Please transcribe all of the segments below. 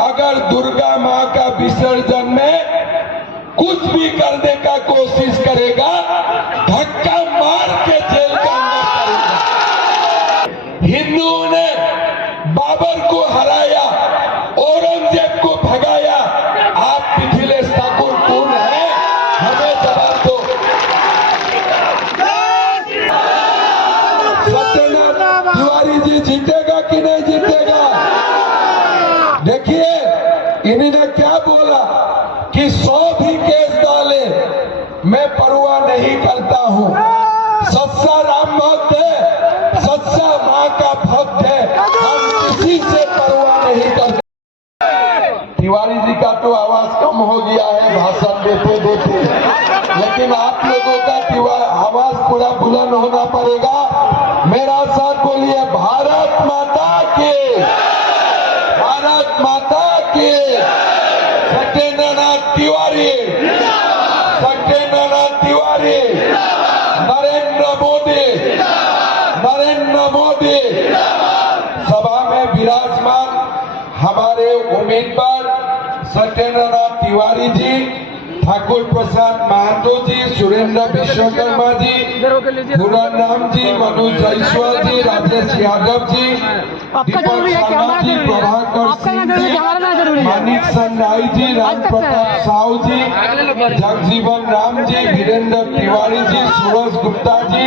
अगर दुर्गा माँ का विसर्जन में कुछ भी करने का कोशिश करेगा, धक्का मार के जेल के अंदर करेगा। हिंदुओं ने बाबर को हराया, औरंगजेब को भगाया, आप मिथिलेश ठाकुर कौन है? हमें जवाब दो। सत्यनारायण तिवारी जी जीतेगा कि नहीं जीतेगा? देखिए, इन्होंने क्या बोला कि 100 भी केस डाले, मैं परवाह नहीं करता हूं। सच्चा राम भक्त है, सच्चा माँ का भक्त है, हम किसी से परवाह नहीं करते। तिवारी जी का तो आवाज कम हो गया है भाषण देते देते, लेकिन आप लोगों का आवाज पूरा बुलंद होना पड़ेगा। मेरा साथ बोलिए, भारत माता की, भारत माता की। सत्येंद्रनाथ तिवारी, सत्येंद्रनाथ तिवारी, नरेंद्र मोदी, नरेंद्र मोदी। सभा में विराजमान हमारे उम्मीदवार सत्येंद्रनाथ तिवारी जी, ठाकुर प्रसाद महतो जी, सुरेंद्र विश्वकर्मा जी, पूरन राम जी, मनोज जायसवाल जी, राजेश यादव जी, दीपक शर्मा जी, प्रभाकर सिंह जी, मानिक संधाई जी, राम प्रताप साहू जी, जगजीवन राम जी, वीरेंद्र तिवारी जी, सूरज गुप्ता जी,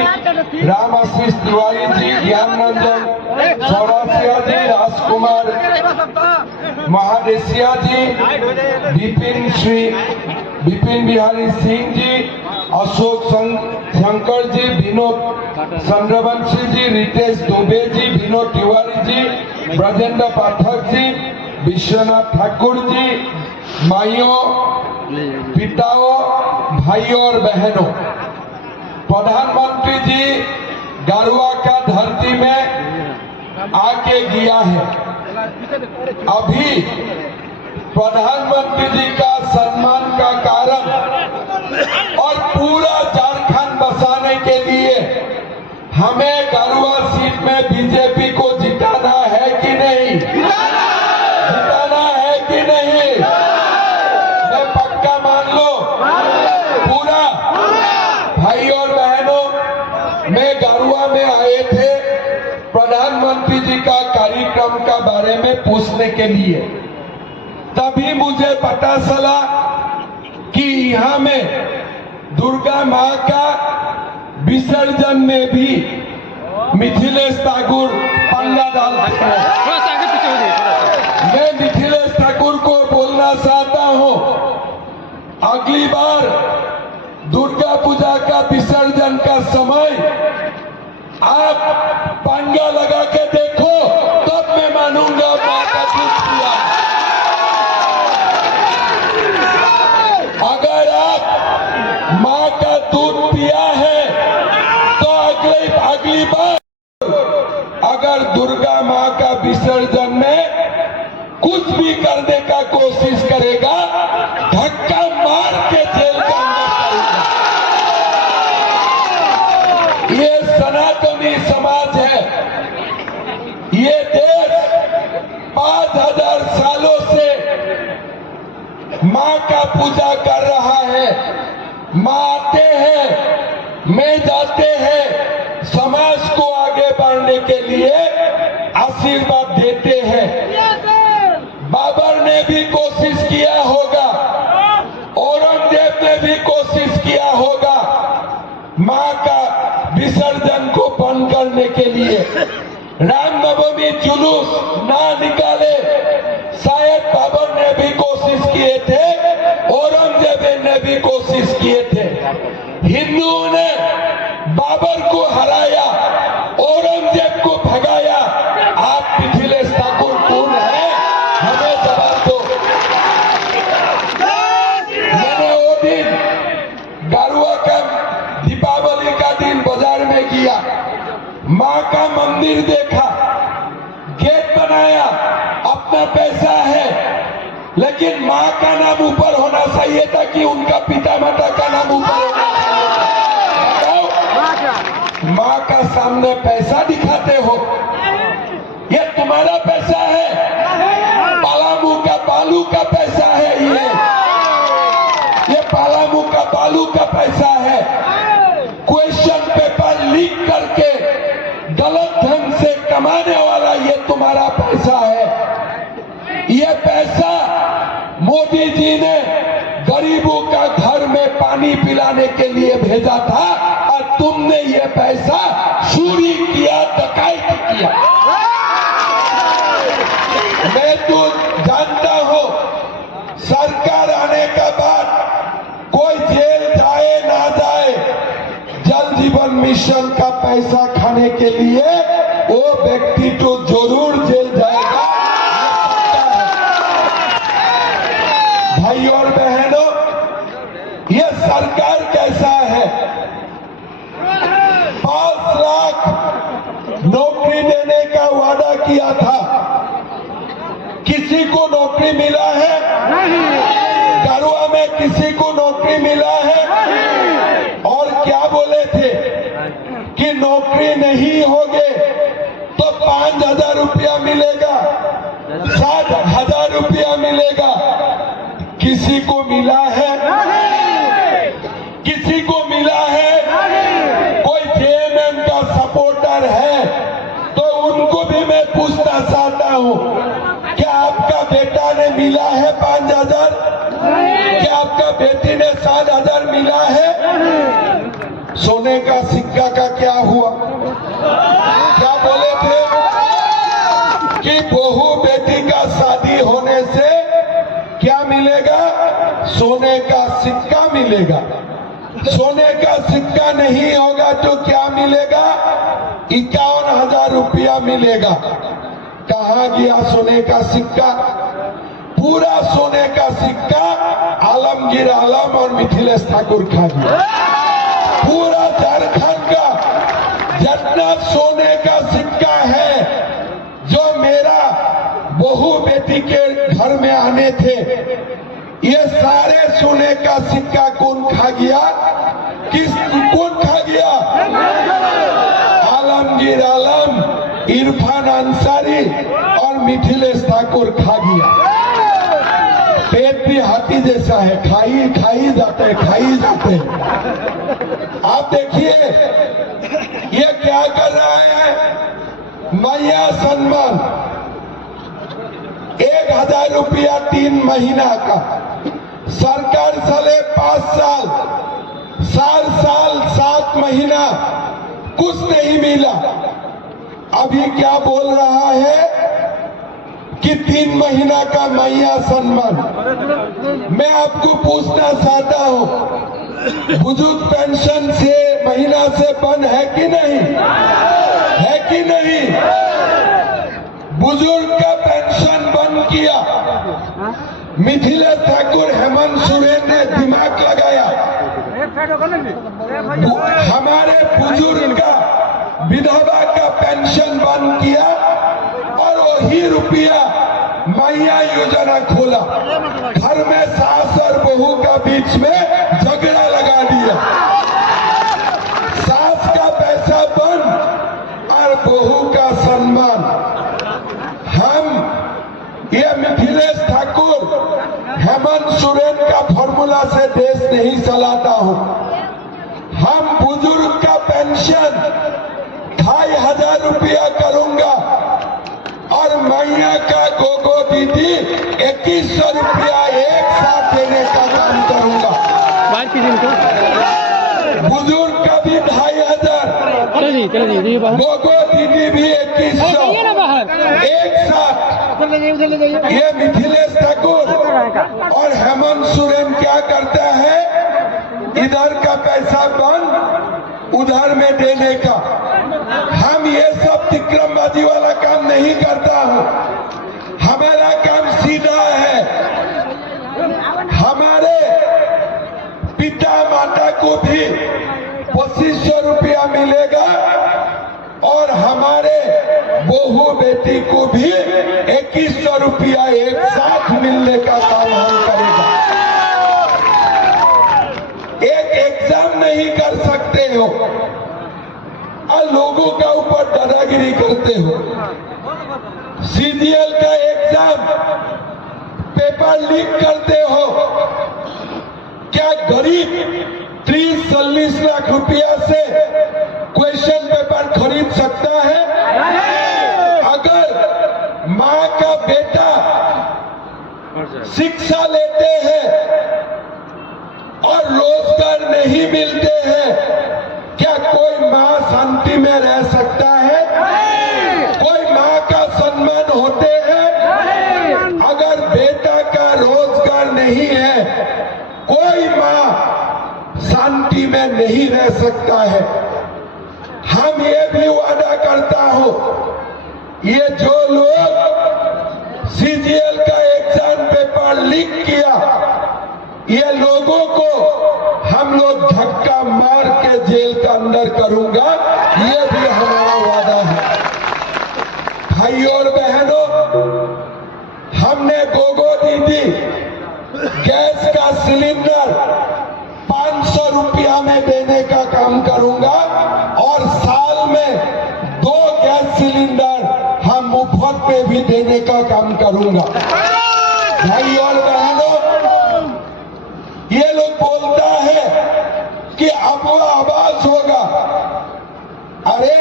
राम आशीष तिवारी जी, ज्ञान रंजन चौरसिया जी, राजकुमार महादेसिया जी, विपिन बिहारी सिंह जी, अशोक शंकर जी, विनोद चंद्रवंशी जी, रितेश दुबे जी, विनोद तिवारी जी, ब्रजेंद्र पाठक जी, विश्वनाथ ठाकुर जी, माइयों, पिताओं, भाइयों और बहनों, प्रधानमंत्री जी गारुआ का धरती में आके गया है। अभी प्रधानमंत्री जी का सम्मान का कारण और पूरा झारखंड बसाने के लिए हमें गारुआ सीट में बीजेपी को जिताना है कि नहीं? जिताना है कि नहीं? मैं पक्का मान लो पूरा। भाई और बहनों, मैं गारुआ में आए थे प्रधानमंत्री जी का कार्यक्रम का बारे में पूछने के लिए। तभी मुझे पता चला कि यहाँ में दुर्गा माँ का विसर्जन में भी मिथिलेश ठाकुर पंगा डालते हैं। मैं मिथिलेश ठाकुर को बोलना चाहता हूँ, अगली बार दुर्गा पूजा का विसर्जन का समय आप पंगा लगा के देखो, तब मैं मानूंगा माँ का कुछ किया। अगर आप माँ का दूध पिया है तो अगली बार अगर दुर्गा माँ का विसर्जन में कुछ भी करने का कोशिश करेगा, धक्का मार के जेल के अंदर करेगा। ये सनातनी समाज है। ये देश 5000 सालों से माँ का पूजा कर रहा है। माँ आते हैं, मैं जाते हैं, समाज को आगे बढ़ने के लिए आशीर्वाद देते हैं। बाबर ने भी कोशिश किया होगा, औरंगजेब ने भी कोशिश किया होगा माँ का विसर्जन को बंद करने के लिए। रामनवमी जुलूस ना निकाले, शायद बाबर ने भी कोशिश किए थे, औरंगजेब ने भी कोशिश किए थे। हिंदुओं ने बाबर को हराया, औरंगजेब को भगाया, आप मिथिलेश ठाकुर कौन है? हमें जवाब दो। मैंने वो दिन गारुआ का दीपावली का दिन बाजार में गया, माँ का मंदिर देखा, गेट बनाया, अपना पैसा है, लेकिन माँ का नाम ऊपर होना चाहिए था कि उनका पिता माता का नाम ऊपर होना चाहिए। माँ का सामने पैसा दिखाते हो, ये तुम्हारा पैसा है। पलामू का बालू का पैसा है, ये पालामू का बालू का पैसा है। क्वेश्चन पेपर लीक करके गलत ढंग से कमाने वाला ये तुम्हारा पैसा है। ये पैसा मोदी जी ने गरीबों का घर में पानी पिलाने के लिए भेजा था और तुमने ये पैसा चोरी किया, डकैती किया। मैं तो जानता हूं सरकार आने के बाद कोई जेल जाए ना जाए, जल जीवन मिशन का पैसा खाने के लिए वो व्यक्ति तो जरूर जेल जाएगा। भाई और बहनों, ये सरकार कैसा है? 5 लाख नौकरी देने का वादा किया था, किसी को नौकरी मिला है? गरुआ में किसी को नौकरी मिला है? और क्या बोले थे कि नौकरी नहीं होगे तो 5,000 रुपया मिलेगा, 60,000 रुपया मिलेगा। किसी को मिला है? किसी को मिला है? कोई जेएमएम का सपोर्टर है तो उनको भी मैं पूछना चाहता हूं, क्या आपका बेटा ने मिला है 5,000? क्या आपका बेटी ने 7,000 मिला है? सोने का सिक्का का क्या हुआ? क्या बोले थे कि बहू बेटी का शादी होने से क्या मिलेगा? सोने का सिक्का मिलेगा। सोने का सिक्का नहीं होगा तो क्या मिलेगा? 51,000 रुपया मिलेगा। कहाँ गया सोने का सिक्का? पूरा सोने का सिक्का आलमगीर आलम और मिथिलेश ठाकुर खा गया। पूरा झारखंड का जितना सोने का सिक्का है जो मेरा बहू बेटी के घर में आने थे, ये सारे सोने का सिक्का कौन खा गया? कौन खा गया? आलमगीर आलम, इरफान अंसारी और मिथिलेश ठाकुर खा गया। पेट भी हाथी जैसा है, खाई जाते, खाई जाते। आप देखिए ये क्या कर रहा है? मैया सम्मान 1,000 रुपया 3 महीना का। सरकार साले 5 साल 7 महीना कुछ नहीं मिला। अभी क्या बोल रहा है कि 3 महीना का मैया सम्मान। मैं आपको पूछना चाहता हूं, बुजुर्ग पेंशन से महीना से बंद है कि नहीं? है कि नहीं? बुजुर्ग का पेंशन बंद किया। मिथिलेश ठाकुर, हेमंत सोरेन ने दिमाग लगाया, हमारे बुजुर्ग का विधवा का पेंशन बंद किया और वही रुपया मैया योजना खोला। घर में सास और बहू का बीच में झगड़ा लगा दिया। सास का पैसा बंद और बहू का सम्मान। ये मिथिलेश ठाकुर, हेमंत सोरेन का फॉर्मूला से देश नहीं चलाता हूं। हम बुजुर्ग का पेंशन 2,500 रुपया करूंगा और मैया का गोगो दीदी 2100 रुपया एक साथ देने का काम करूंगा। बुजुर्ग का भी 2,500, गोगो दीदी भी 2100 एक साथ। ये मिथिलेश ठाकुर और हेमंत सोरेन क्या करता है? इधर का पैसा बंद, उधर में देने का। हम ये सब तिक्रमबाजी वाला काम नहीं करता हूं। हमारा काम सीधा है। हमारे पिता माता को भी 2500 रुपया मिलेगा और हमारे बहू बेटी को भी 2100 रुपया एक साथ मिलने का काम हम करेगा। एक एग्जाम नहीं कर सकते हो और लोगों का ऊपर दादागिरी करते हो। सीजीएल का एग्जाम पेपर लीक करते हो। क्या गरीब 30-40 लाख रुपया से क्वेश्चन पेपर खरीद सकता है? अगर माँ का बेटा शिक्षा लेते हैं और रोजगार नहीं मिलते हैं, क्या कोई माँ शांति में रह सकता है? कोई माँ का सम्मान होते हैं? अगर बेटा का रोजगार नहीं है, कोई माँ शांति में नहीं रह सकता है। हम ये भी वादा करता हूं, ये जो लोग सीजीएल का एग्जाम पेपर लीक किया, ये लोगों को हम लोग धक्का मार के जेल के अंदर करूंगा, ये भी हमारा वादा है। भाइयों और बहनों, हमने गोगो दीदी गैस का सिलेंडर 500 रुपया में देने का काम करूंगा और साल में 2 गैस सिलेंडर हम मुफ्त में भी देने का काम करूंगा। भाइयों और बहनों, ये लोग बोलता है कि अब वो आवाज होगा। अरे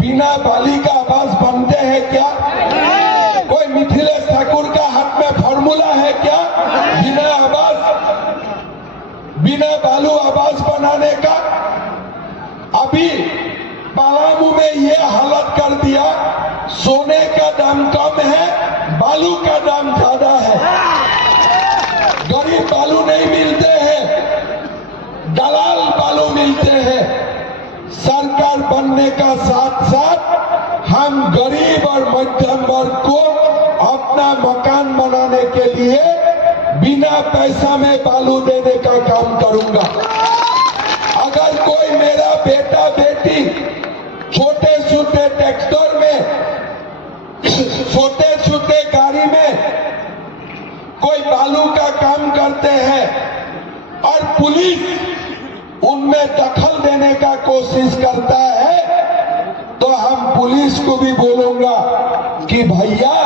बिना बाली का आवाज बनते हैं क्या? कोई मिथिलेश ठाकुर का हाथ में फॉर्मूला है क्या बिना बालू आवाज बनाने का? अभी पलामू में ये हालत कर दिया, सोने का दाम कम है, बालू का दाम ज्यादा है। गरीब बालू नहीं मिलते हैं, दलाल बालू मिलते हैं। सरकार बनने का साथ साथ हम गरीब और मध्यम वर्ग को अपना मकान बनाने के लिए बिना पैसा में बालू देने का काम करूंगा। अगर कोई मेरा बेटा बेटी छोटे छोटे ट्रैक्टर में, छोटे छोटे गाड़ी में कोई बालू का काम करते हैं और पुलिस उनमें दखल देने का कोशिश करता है, तो हम पुलिस को भी बोलूंगा कि भैया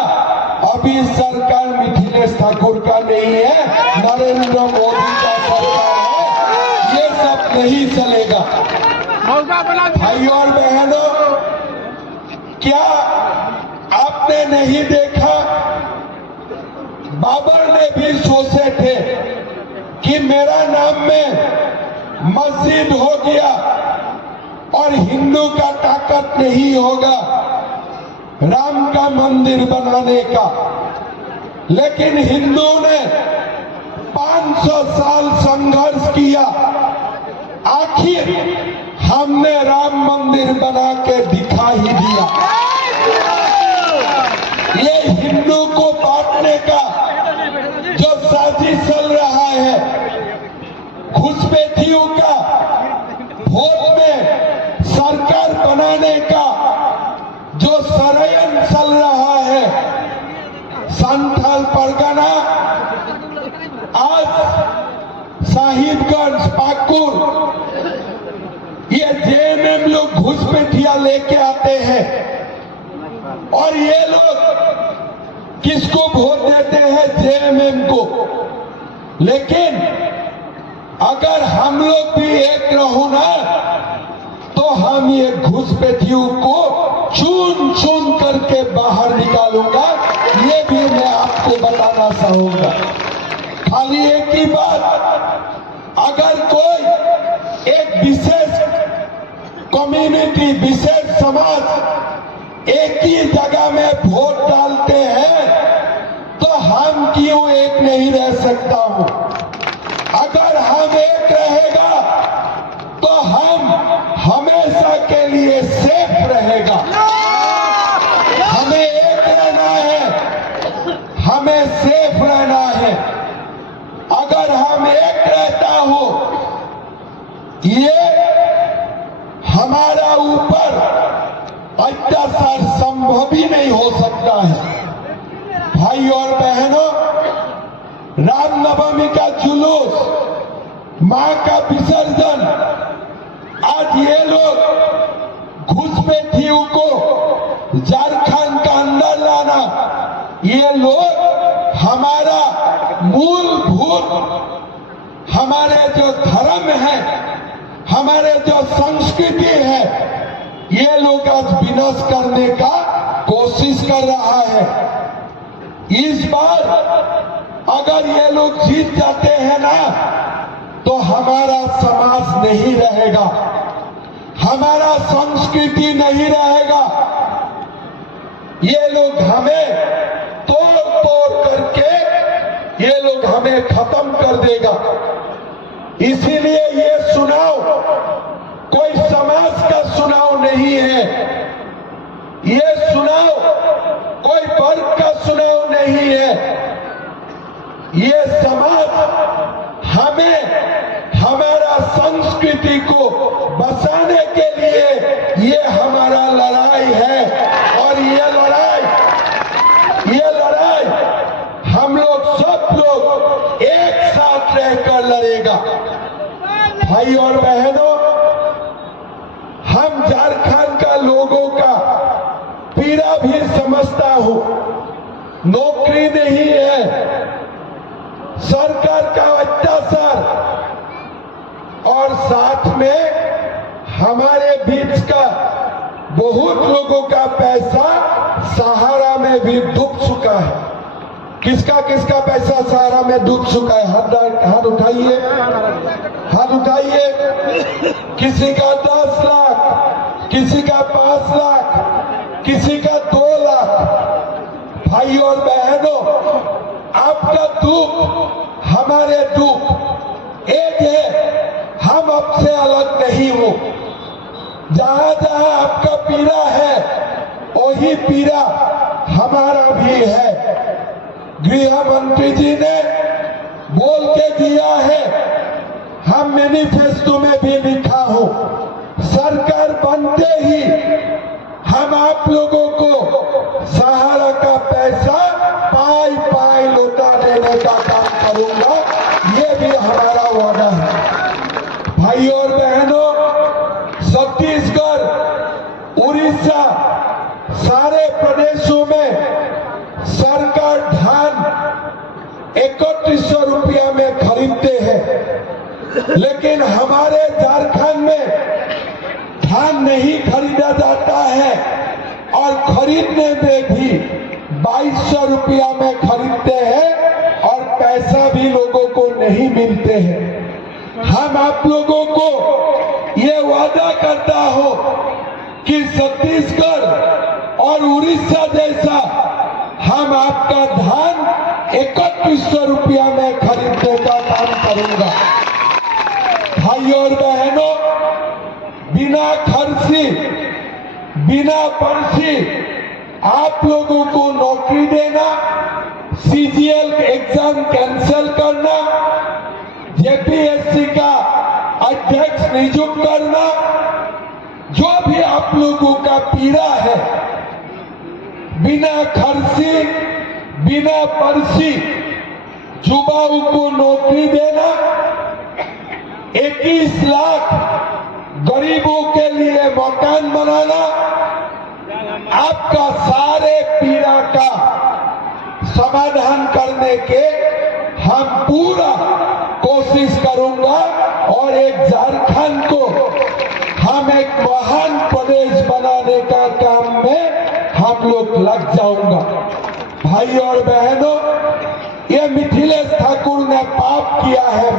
अभी सरकार मिथिलेश ठाकुर का नहीं है, नरेंद्र मोदी का सरकार है, ये सब नहीं चलेगा। भाइयों और बहनों, क्या आपने नहीं देखा, बाबर ने भी सोचे थे कि मेरा नाम में मस्जिद हो गया और हिंदू का ताकत नहीं होगा राम का मंदिर बनाने का। लेकिन हिंदू ने 500 साल संघर्ष किया, आखिर हमने राम मंदिर बना के दिखा ही दिया। ये हिंदू को बांटने का जो साजिश चल रहा है, घुसपैठियों का वोट में सरकार बनाने का जो षड्यंत्र चल रहा है, संथाल परगना, आज साहिबगंज, पाकुड़, ये जेएमएम लोग घुसपैठिया लेके आते हैं और ये लोग किसको वोट देते हैं? जेएमएम को। लेकिन अगर हम लोग भी एक रहो ना, तो हम ये घुसपैठियों को चुन चुन करके बाहर निकालूंगा, ये भी मैं आपको बताना चाहूंगा। खाली एक ही बात, अगर कोई एक विशेष कम्युनिटी, विशेष समाज एक ही जगह में वोट डालते हैं, तो हम क्यों एक नहीं रह सकता हूं? अगर हम एक रहेगा तो हम हमेशा के लिए सेफ रहेगा। हमें एक रहना है, हमें सेफ रहना है। अगर हम एक रहता हो, ये हमारा ऊपर अत्याचार संभव ही नहीं हो सकता है। भाइयों और बहनों, रामनवमी का जुलूस, मां का विसर्जन, आज ये लोग घुसपैठियों को झारखंड का अंदर लाना, ये लोग हमारा मूलभूत हमारे जो धर्म है, हमारे जो संस्कृति है, ये लोग आज विनाश करने का कोशिश कर रहा है। इस बार अगर ये लोग जीत जाते हैं ना, तो हमारा समाज नहीं रहेगा, हमारा संस्कृति नहीं रहेगा। ये लोग हमें तोड़ तोड़ करके ये लोग हमें खत्म कर देगा। इसीलिए ये चुनाव कोई समाज का चुनाव नहीं है, ये चुनाव कोई वर्ग का चुनाव नहीं है। ये समाज हमें हमारा संस्कृति को बचाने के लिए ये हमारा लड़ाई है। और ये लड़ाई हम लोग सब लोग एक साथ रहकर लड़ेगा। भाई और बहनों, हम झारखंड का लोगों का पीड़ा भी समझता हूं। नौकरी नहीं है, सरकार का अत्याचार, और साथ में हमारे बीच का बहुत लोगों का पैसा सहारा में भी डूब चुका है। किसका किसका पैसा सहारा में डूब चुका है? हाथ उठाइए, हाथ उठाइए। किसी का 10 लाख, किसी का 5 लाख, किसी का 2 लाख। भाई और बहनों, आपका दुख हमारे दुख एक है, हम आपसे अलग नहीं हो। जहां जहां आपका पीड़ा है, वही पीड़ा हमारा भी है। गृह मंत्री जी ने बोल के दिया है, हम मैनिफेस्टो में भी लिखा हो, सरकार बनते ही हम आप लोगों को सहारा का पैसा पाई पाई लौटा देने का काम करूंगा, ये भी हमारा वादा है। भाई और बहनों, छत्तीसगढ़, उड़ीसा, सारे प्रदेशों में सरकार धान 3100 रुपया में खरीदते हैं, लेकिन हमारे झारखंड में धान नहीं खरीदा जाता है और खरीदने में भी 2200 रुपया में खरीदते हैं और पैसा भी लोगों को नहीं मिलते हैं। हम आप लोगों को ये वादा करता हो कि छत्तीसगढ़ और उड़ीसा जैसा हम आपका धान 3100 रुपया में खरीदने का काम करूंगा। भाई और बहनों, बिना खर्ची, बिना पर्ची आप लोगों को नौकरी देना, सीजीएल एग्जाम कैंसिल करना, जेपीएससी का अध्यक्ष नियुक्त करना, जो भी आप लोगों का पीड़ा है, बिना खर्ची, बिना पर्ची युवाओं को नौकरी देना, 21 लाख गरीबों के लिए मकान बनाना, आपका सारे पीड़ा का समाधान करने के हम पूरा कोशिश करूंगा और एक झारखंड को हम एक महान प्रदेश बनाने का काम में हम लोग लग जाऊंगा। भाई और बहनों, ये मिथिलेश ठाकुर ने पाप किया है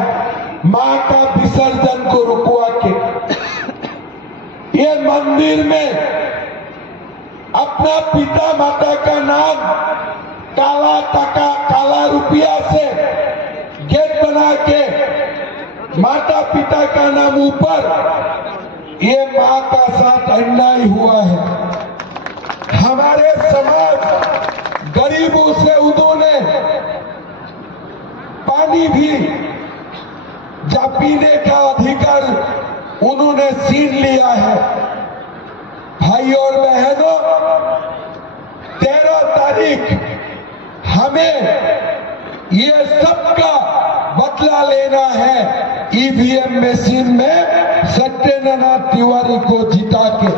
मां का विसर्जन को रुकवा के। ये मंदिर में अपना पिता माता का नाम काला टका, काला रुपया से गेट बना के माता पिता का नाम ऊपर, ये मां का साथ अन्याय हुआ है। हमारे समाज गरीबों से उन्होंने पानी भी जा पीने का अधिकार उन्होंने छीन लिया है। भाई और बहनों, 13 तारीख हमें ये सबका बदला लेना है। ईवीएम मशीन में सत्येंद्रनाथ तिवारी को जिता के,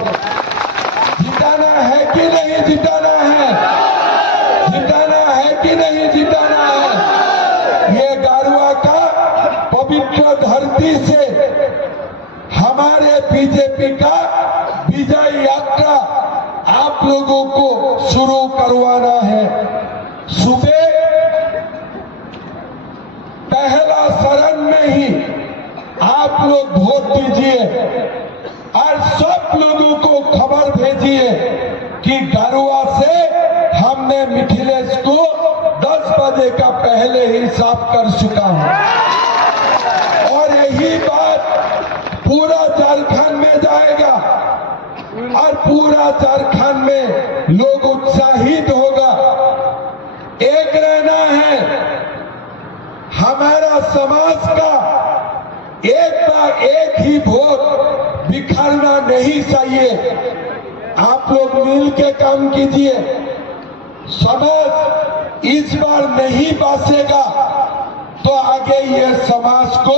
जिताना है कि नहीं जिताना है? जिताना है कि नहीं जिताना सुबह पहला शरण में ही आप लोग वोट दीजिए और सब लोगों को खबर भेजिए कि गरुआ से हमने मिथिलेश को 10 बजे का पहले ही साफ कर चुका हूं। और यही बात पूरा झारखंड में जाएगा और पूरा झारखंड में लोग उत्साहित होगा। एक रहना है, हमारा समाज का एक ही वोट बिखरना नहीं चाहिए। आप लोग मिल के काम कीजिए। समाज इस बार नहीं बासेगा तो आगे ये समाज को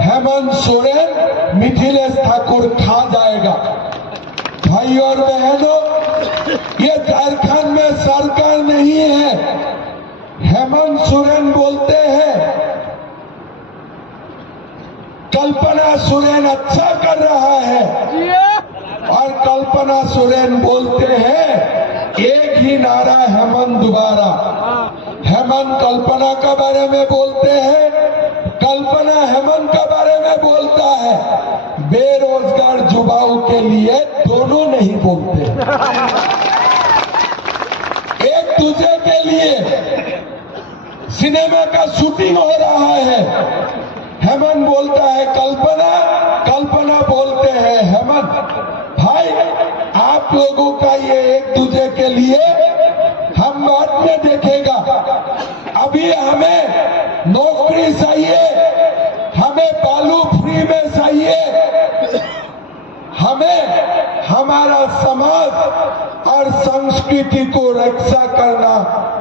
हेमंत सोरेन, मिथिलेश ठाकुर खा जाएगा। भाई और बहनों, ये झारखंड में सरकार नहीं है। हेमंत सोरेन बोलते हैं कल्पना सोरेन अच्छा कर रहा है और कल्पना सोरेन बोलते हैं एक ही नारा हेमंत दोबारा। हेमंत कल्पना के बारे में बोलते हैं, कल्पना हेमंत के बारे में बोलता है। बेरोजगार युवाओं के लिए दोनों नहीं बोलते। एक दूसरे के लिए सिनेमा का शूटिंग हो रहा है, हेमंत बोलता है कल्पना, कल्पना बोलते हैं हेमंत। भाई आप लोगों का ये एक दूसरे के लिए हम बाद में देखेगा। अभी हमें नौकरी चाहिए, हमें बालू फ्री में चाहिए, हमें हमारा समाज और संस्कृति को रक्षा करना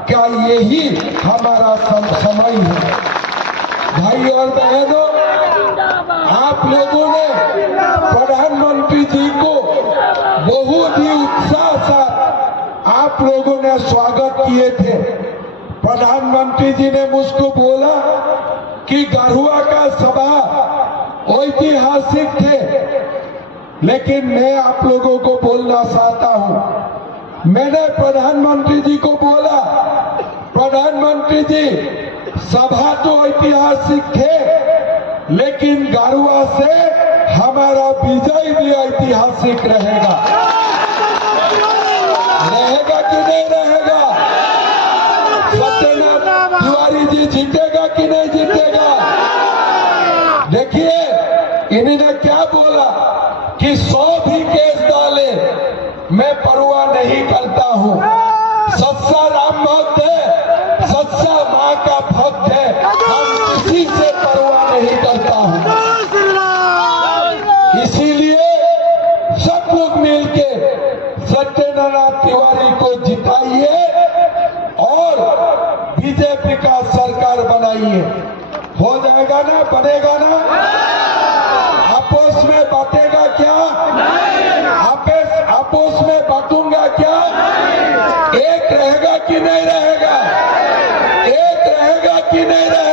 क्या यही हमारा समय है। भाई और बहनों, आप लोगों ने प्रधानमंत्री जी को बहुत ही उत्साह से आप लोगों ने स्वागत किए थे। प्रधानमंत्री जी ने मुझको बोला कि गरुआ का सभा ऐतिहासिक थे, लेकिन मैं आप लोगों को बोलना चाहता हूं। मैंने प्रधानमंत्री जी को बोला, प्रधानमंत्री जी सभा तो ऐतिहासिक थे, लेकिन गरुआ से हमारा विजय भी ऐतिहासिक रहेगा। रहेगा कि नहीं रहेगा? सत्यनारायण तिवारी जी जीतेगा कि नहीं जीतेगा? देखिए इन्होंने क्या बोला कि 100 भी केस डाले मैं परवाह नहीं करता हूं। सच्चा राम भक्त है, सच्चा माँ का भक्त है, हम किसी से परवाह नहीं करता हूं। इसीलिए सब लोग मिलके सत्यनारायण तिवारी को जिताइए और बीजेपी का सरकार बनाइए। हो जाएगा ना, बनेगा ना? आपस में बांटेगा क्या? आपस में बांटूंगा क्या? एक रहेगा कि नहीं रहेगा? एक रहेगा कि नहीं रहेगा?